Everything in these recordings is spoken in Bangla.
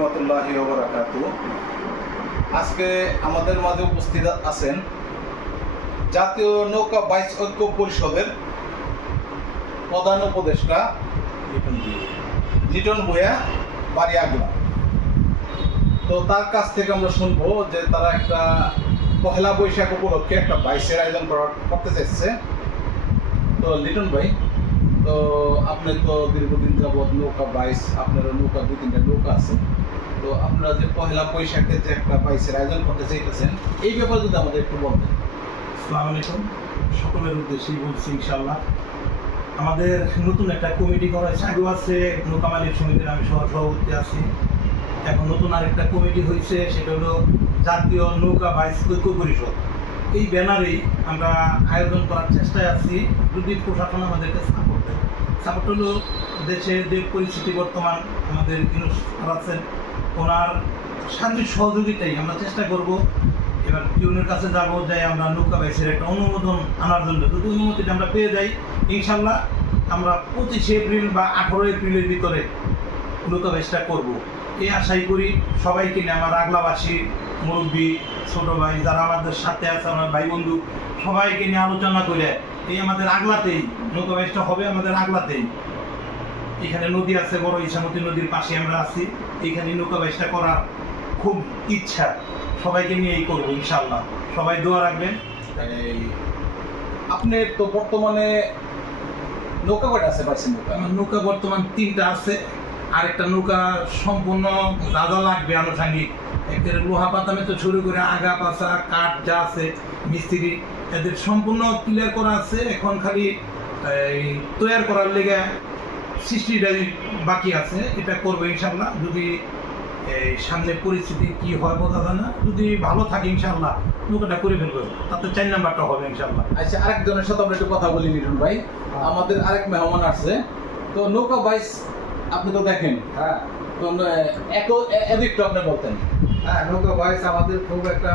রহমতুল্লাহি ওয়া বারাকাতুহু। আজকে আমাদের মাঝে উপস্থিত আছেন জাতীয় নৌকা বাইচ ঐক্য পরিষদের প্রধান উপদেষ্টা লিটন ভূঁইয়া, বাড়ি আগলা। তো তার কাছ থেকে আমরা শুনবো যে তারা একটা পহেলা বৈশাখ উপলক্ষে একটা বাইচের আয়োজন করতে চাইছে। তো লিটন ভাই, তো আপনি তো দীর্ঘদিন যাবৎ নৌকা বাইচ, আপনার নৌকা 2-3টা নৌকা আছে, তো আপনারা যে পহেলা বৈশাখে যে একটা বাইচের আয়োজন করতে চাইতেছেন, এই ব্যাপারে যদি আমাদের একটু বলতেন। আসসালামু আলাইকুম, সকলের উদ্দেশ্যেই বলছি ইনশাআল্লাহ। আমাদের নতুন একটা কমিটি করা হয়েছে। আগেও আছে নৌকা মালিক সমিতির, আমি সভাপতি আছি। এখন নতুন আরেকটা কমিটি হয়েছে, সেটা হলো জাতীয় নৌকা বাইচ ঐক্য পরিষদ। এই ব্যানারেই আমরা আয়োজন করার চেষ্টায় আছি, যদি প্রশাসন আমাদেরকে সাপোর্ট দেয়। সাপোর্ট হলো দেশের যে পরিস্থিতি বর্তমান, আমাদের আছেন ওনার সার্বিক সহযোগিতায় আমরা চেষ্টা করব। এবার পিউনের কাছে যাবো, যাই আমরা নৌকা বাইচের একটা অনুমোদন আনার জন্য। যদি অনুমতিটা আমরা পেয়ে যাই, ইনশাল্লাহ আমরা 25 এপ্রিল বা 18 এপ্রিলের ভিতরে নৌকা বাইচটা করবো, এই আশাই করি। সবাইকে নিয়ে আমার আগলাবাসী, মুরব্বী, ছোট ভাই যারা আমাদের সাথে আছে, আমার ভাই বন্ধু, সবাইকে নিয়ে আলোচনা করে এই আমাদের আগলাতেই নৌকা বাইচটা হবে। আমাদের আগলাতেই এখানে নদী আছে, বড় ইছামতি নদীর পাশে আমরা আছি। এইখানে নৌকা বাইচটা করার খুব ইচ্ছা, সবাইকে নিয়েই করবো ইনশাআল্লাহ। সবাই দোয়া রাখবেন। আপনি তো বর্তমানে নৌকা কয়টা আছে? পাচ্ছেন নৌকা? আমার নৌকা বর্তমান 3টা আছে। আরেকটা নৌকা সম্পূর্ণ দাদা লাগবে আনুষাঙ্গিক, এদের লোহা পাতামে তো শুরু করে আগা পাশা কাঠ যা আছে মিস্ত্রি, এদের সম্পূর্ণ ক্লিয়ার করা আছে। এখন খালি তৈরি করার লেগে সৃষ্টিটাই বাকি আছে, এটা করবো ইনশাল্লাহ। যদি এই সামনের পরিস্থিতি কি হয় বোঝা যায় না, যদি ভালো থাকে ইনশাল্লাহ নৌকাটা করে ফেলবো, তাতে 4 নাম্বারটা হবে ইনশাল্লাহ। আচ্ছা, আরেকজনের সাথে আমরা একটু কথা বলি লিটন ভাই। আমাদের আরেক মেহমান আসছে, তো নৌকা বাইচ আপনি তো দেখেন, হ্যাঁ, তো এদিকটা আপনি বলতেন। হ্যাঁ, নৌকা বাইচ আমাদের খুব একটা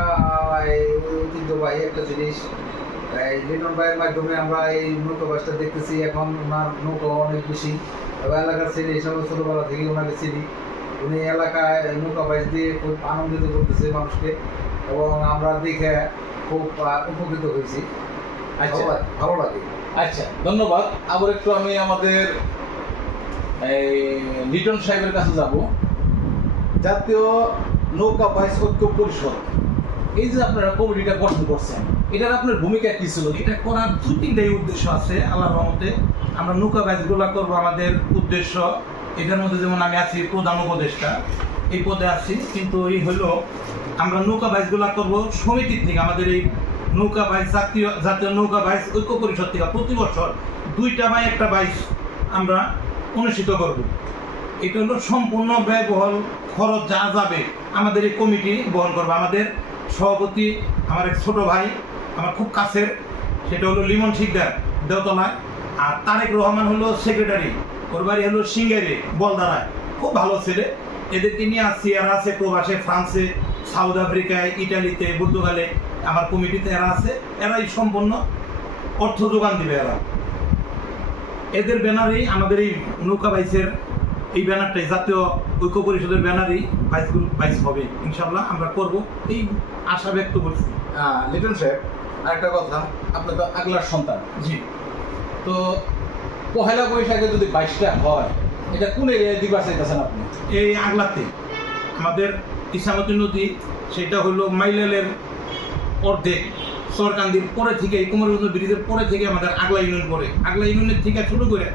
ঐতিহ্যবাহী একটা জিনিস। এই লিটন ভাইয়ের মাধ্যমে আমরা এই নৌকা বাইচটা দেখতেছি। এখন ওনার নৌকা অনেক বেশি, এবং এলাকার চিনি, এই সময় ছোটোবেলা থেকে ওনাকে চিনি। উনি এলাকায় নৌকা বাইচ দিয়ে খুব আনন্দিত করতেছে মানুষকে, এবং আমরা দেখে খুব উপকৃত হয়েছি। আচ্ছা, ভালো লাগে। আচ্ছা, ধন্যবাদ। আবার একটু আমি আমাদের এই লিটন সাহেবের কাছে যাব। জাতীয় নৌকা বাইচ ঐক্য পরিষদ, এই যে আপনারা কমিটিটা গঠন করছেন, এটার আপনার ভূমিকা কি ছিল? এটা করার 2-3টাই উদ্দেশ্য আছে আল্লাহর রহমতে। আমরা নৌকা বাইচগুলা করবো, আমাদের উদ্দেশ্য। এটার মধ্যে যেমন আমি আছি প্রধান উপদেষ্টা, এই পদে আছি, কিন্তু এই হলো আমরা নৌকা বাইচগুলা করবো সমিতির থেকে। আমাদের এই নৌকা বাইচ জাতীয় নৌকা বাইচ ঐক্য পরিষদ থেকে প্রতি বছর 2টা বা 1টা বাইচ আমরা অনুষ্ঠিত করব। এটা হলো সম্পূর্ণ ব্যয়বহল খরচ যা যাবে আমাদের এই কমিটি বহন করবে। আমাদের সভাপতি আমার এক ছোট ভাই, আমার খুব কাছের, সেটা হলো লিমন শিকদার, দেওতলায়। আর তারেক রহমান হলো সেক্রেটারি, ওর বাড়ি হলো সিঙ্গারে, বলদারায়, খুব ভালো ছেলে। এদেরকে নিয়ে আসছি। এরা আছে প্রবাসে, ফ্রান্সে, সাউথ আফ্রিকায়, ইটালিতে, পর্তুগালে, আমার কমিটিতে এরা আছে। এরাই সম্পূর্ণ অর্থ যোগান দিবে। এরা এদের ব্যানারেই আমাদের এই নৌকা বাইচের এই ব্যানারটাই, জাতীয় ঐক্য পরিষদের ব্যানারেই বাইচ হবে ইনশাল্লাহ। আমরা করব এই আশা ব্যক্ত করছি। লিটন সাহেব, আরেকটা কথা, আপনি তো আগলার সন্তান। জি, তো পহেলা বৈশাখে যদি বাইচটা হয়, এটা কোন এরিয়ায় দিবার চাইতেছেন আপনি? এই আগলাতে আমাদের ইছামতি নদী, সেটা হলো মাইলেলের অর্ধেক, সরকান্দির পরে থেকে, কুমারগঞ্জ ব্রিজের পরে থেকে আমাদের আগলা ইউনিয়ন পড়ে। আগলা ইউনিয়নের থেকে শুরু করে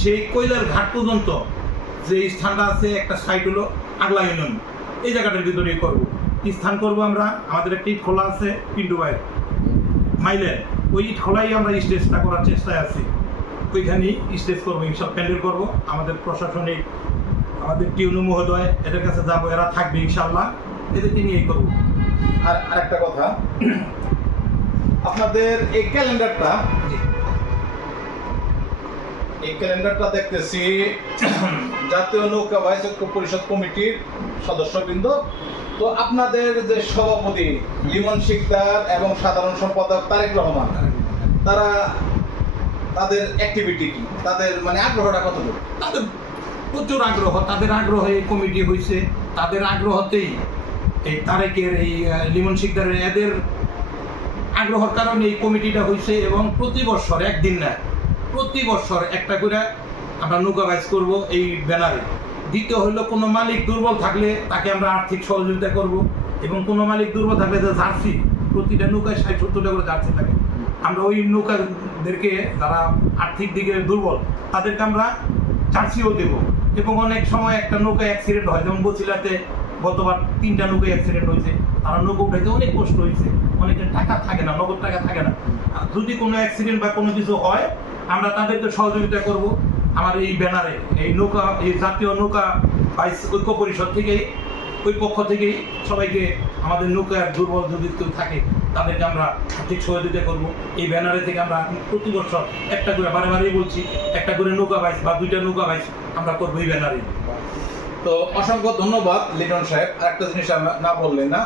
সেই কৈলার ঘাট পর্যন্ত যে স্থানটা আছে, একটা সাইড হলো আগলা ইউনিয়ন। এই জায়গাটার ভিতরেই করবো স্থান করবো আমরা। আমাদের একটা ইট খোলা আছে পিন্টু ভাইয়ের মাইলের, ওই ইট খোলাই আমরা স্টেজটা করার চেষ্টায় আছি। ওইখানেই স্টেজ করবো ইনশাল, প্যান্ডেল করবো। আমাদের প্রশাসনিক, আমাদের টিউনু মহোদয়, এদের কাছে যাবো, এরা থাকবে ইনশাল্লাহ, এদেরকে নিয়েই করবো। আর আরেকটা কথা, আপনাদের এই ক্যালেন্ডারটা, দেখতেছি জাতীয় নৌকা বাইচ ঐক্য পরিষদ কমিটির সদস্যবৃন্দ। তো আপনাদের যে সভাপতি লিমন শিকদার এবং সাধারণ সম্পাদক তারেক রহমান, তারা তাদের অ্যাক্টিভিটি কি, তাদের মানে আগ্রহটা কতটুকু? তাদের প্রচুর আগ্রহ, তাদের আগ্রহে এই কমিটি হয়েছে, তাদের আগ্রহতেই এই তারেকের এই লিমন শিকদারের এদের আগ্রহের কারণে এই কমিটিটা হয়েছে। এবং প্রতি বছর একদিন না, প্রতি বছর একটা করে আমরা নৌকা বাইচ করব এই ব্যানারে। দ্বিতীয় হলো কোনো মালিক দুর্বল থাকলে তাকে আমরা আর্থিক সহযোগিতা করব, এবং কোনো মালিক দুর্বল থাকলে যে জার্সি, প্রতিটা নৌকায় 60-70 টাকা করে জার্সি থাকে, আমরা ওই নৌকাদেরকে যারা আর্থিক দিকে দুর্বল তাদেরকে আমরা জার্সিও দেব। এবং অনেক সময় একটা নৌকা অ্যাক্সিডেন্ট হয়, যেমন বছিলাতে গতবার 3টা নৌকা অ্যাক্সিডেন্ট হয়েছে, তারা নৌকা উঠাইতে অনেক কষ্ট হয়েছে, অনেকের টাকা থাকে না, নগদ টাকা থাকে না। আর যদি কোনো অ্যাক্সিডেন্ট বা কোনো কিছু হয় আমরা তাদেরকে সহযোগিতা করব আমার এই ব্যানারে, এই নৌকা, এই জাতীয় নৌকা বাইচ ঐক্য পরিষদ থেকেই, ওই পক্ষ থেকেই সবাইকে আমাদের নৌকার দুর্বল যদি কেউ থাকে তাদেরকে আমরা আর্থিক সহযোগিতা করব। এই ব্যানারে থেকে আমরা প্রতি বছর একটা করে, বারেবারেই বলছি, একটা করে নৌকা বাইচ বা 2টা নৌকা বাইচ আমরা করবো এই ব্যানারে। তো অসংখ্য ধন্যবাদ লিটন সাহেব। আরেকটা জিনিস না বললেন না,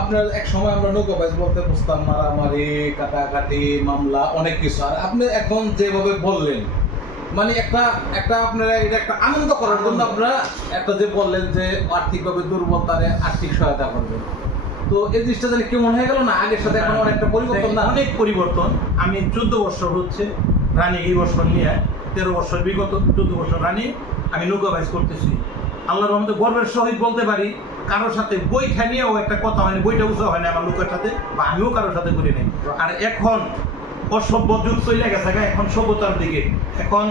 আপনার এক সময় আমরা নৌকা বাইচ বলতে বুঝতাম মারামারি, কাটাকাটি, মামলা, অনেক কিছু। আর আপনি এখন যেভাবে বললেন, মানে একটা আপনারা এটা একটা আনন্দ করার জন্য আপনারা একটা যে বললেন যে আর্থিকভাবে দুর্বল তারে আর্থিক সহায়তা করবেন, তো এই জিনিসটা জানি কেমন হয়ে গেল না? আগের সাথে এখন অনেকটা পরিবর্তন না? অনেক পরিবর্তন। আমি 14 বছর হচ্ছে রানি, এই বছর নিয়ে 13 বছর, বিগত 14 বছর রানি আমি নৌকা বাইচ করতেছি। আল্লাহর রহমতে গর্বের সহিত বলতে পারি, কারোর সাথে বইটা নিয়েও একটা কথা হয়নি, বইটা উঁচা হয় না আমার লোকের সাথে, বা আমিও কারোর সাথে করি নাই। আর এখন অসভ্য যুগ চলে গেছে, এখন সভ্যতার দিকে, এখন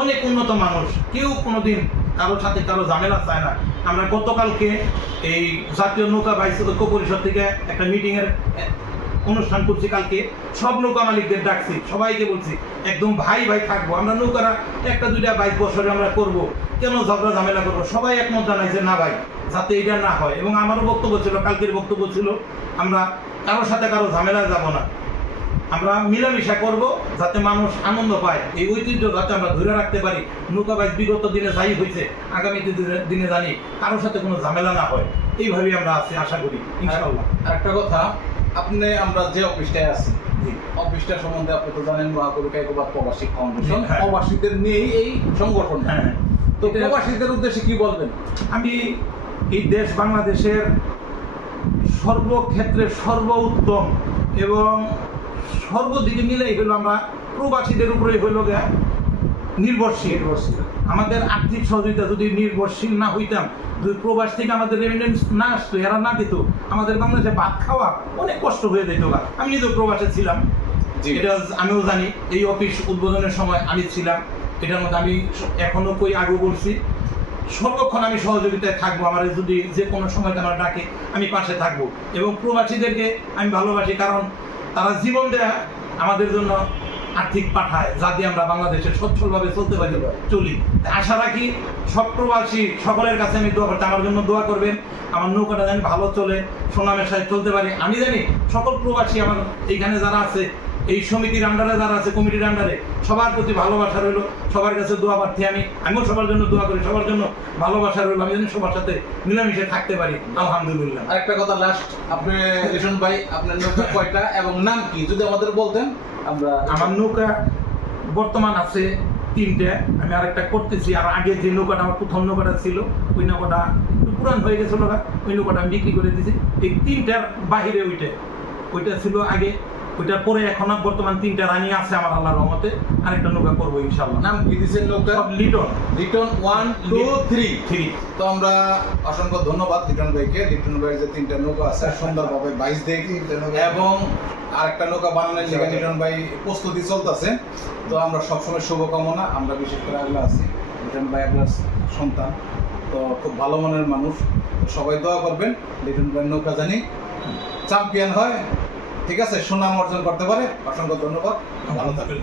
অনেক উন্নত মানুষ, কেউ কোনোদিন কারোর সাথে কারো ঝামেলা চায় না। আমরা গতকালকে এই জাতীয় নৌকা বাইচ ঐক্য পরিষদ থেকে একটা মিটিংয়ের অনুষ্ঠান করছি, কালকে সব নৌকা মালিকদের ডাকছি, সবাইকে বলছি একদম ভাই ভাই থাকবো আমরা, নৌকারা 1-2টা বাইচ বছরে আমরা করব, কেন ঝগড়া ঝামেলা করবো? সবাই একমত জানাইছে না ভাই, যাতে এটা না হয়। এবং আমারও বক্তব্য ছিল, কালকের বক্তব্য ছিল, আমরা কারোর সাথে কারো ঝামেলায় যাব না, আমরা মিলামিশা করব, যাতে মানুষ আনন্দ পায়। এই ঐতিহ্য যাতে আমরা ধরে রাখতে পারি। নৌকা বাইচ বিগত দিনে যাই হয়েছে, আগামী দিনে জানি কারোর সাথে কোনো ঝামেলা না হয়, এইভাবেই আমরা আছি, আশা করি ইনশাআল্লাহ। আরেকটা কথা, আপনি আমরা যে অফিসটায় আছি, অফিসটা সম্বন্ধে আপনি তো জানেন, মহাকবি কায়কোবাদ প্রবাসী ফাউন্ডেশন, হ্যাঁ। প্রবাসীদের নিয়েই এই সংগঠন। হ্যাঁ, তো প্রবাসীদের উদ্দেশ্যে কি বলবেন? আমি এই দেশ বাংলাদেশের সর্বক্ষেত্রে সর্বোত্তম এবং সর্বদিকে মিলেই হইল আমরা প্রবাসীদের উপরেই হইল নির্ভরশীল। আমাদের আর্থিক সহযোগিতা যদি নির্ভরশীল না হইতাম, যদি প্রবাস থেকে আমাদের রেমিটেন্স না আসতো, এরা না দিত, আমাদের বাংলাদেশে ভাত খাওয়া অনেক কষ্ট হয়ে যেত। আমি নিজেও প্রবাসে ছিলাম, এটা আমিও জানি। এই অফিস উদ্বোধনের সময় আমি ছিলাম, এটার মধ্যে আমি এখনো কই আগেও বলছি, সর্বক্ষণ আমি সহযোগিতায় থাকবো। আমার যদি যে কোনো সময় আমার ডাকে আমি পাশে থাকবো। এবং প্রবাসীদেরকে আমি ভালোবাসি, কারণ তারা জীবন দেয়া আমাদের জন্য আর্থিক পাঠায়, যা দিয়ে আমরা বাংলাদেশে সচ্ছলভাবে চলতে পারি, চলি। আশা রাখি সব প্রবাসী সকলের কাছে আমি দোয়া করতে, আমার জন্য দোয়া করবেন, আমার নৌকাটা যেন ভালো চলে, সুনামের সাথে চলতে পারি। আমি জানি সকল প্রবাসী আমার এইখানে যারা আছে, এই সমিতির আন্ডারে যারা আছে, কমিটির আন্ডারে, সবার প্রতি ভালোবাসা রইল, সবার কাছে দোয়া প্রার্থী। আমিও সবার জন্য দোয়া করি, সবার জন্য ভালোবাসা রইল, আমি যেন সবার সাথে মিলেমিশে থাকতে পারি, আলহামদুলিল্লাহ। আরেকটা কথা লাস্ট, আপনি লিটন ভাই, আপনার নৌকা কয়টা এবং নাম কি যদি আমাদের বলতেন? আমরা আমার নৌকা বর্তমান আছে 3টে, আমি আরেকটা করতেছি। আর আগে যে নৌকাটা আমার প্রথম নৌকাটা ছিল, ওই নৌকাটা একটু পুরান হয়ে গেছিল, ওই নৌকাটা আমি বিক্রি করে দিয়েছি। এই 3টার বাহিরে ওইটা ছিল আগে, ওইটা পরে এখন বর্তমান 3টা রানি আছে আমার আল্লাহর রহমতে। আরেকটা নৌকা করবো ইনশাআল্লাহ। নাম কি দিয়েছেন নৌকা? লিটন 1, 2, 3। তো আমরা অসংখ্য ধন্যবাদ লিটন ভাইকে। লিটন ভাইয়ের যে 3টা নৌকা আছে সুন্দরভাবে বাইচ দেখি, এবং আরেকটা নৌকা বানানোর লেগে লিটন ভাই প্রস্তুতি চলতেছে। তো আমরা সবসময় শুভকামনা, আমরা বিশেষ করে আগলা আছি, লিটন ভাই আগলার সন্তান, তো খুব ভালো মনের মানুষ। তো সবাই দোয়া করবেন লিটন ভাইয়ের নৌকা জানি চ্যাম্পিয়ন হয়, ঠিক আছে, সুনাম অর্জন করতে পারে। অসংখ্য ধন্যবাদ, ভালো থাকবেন।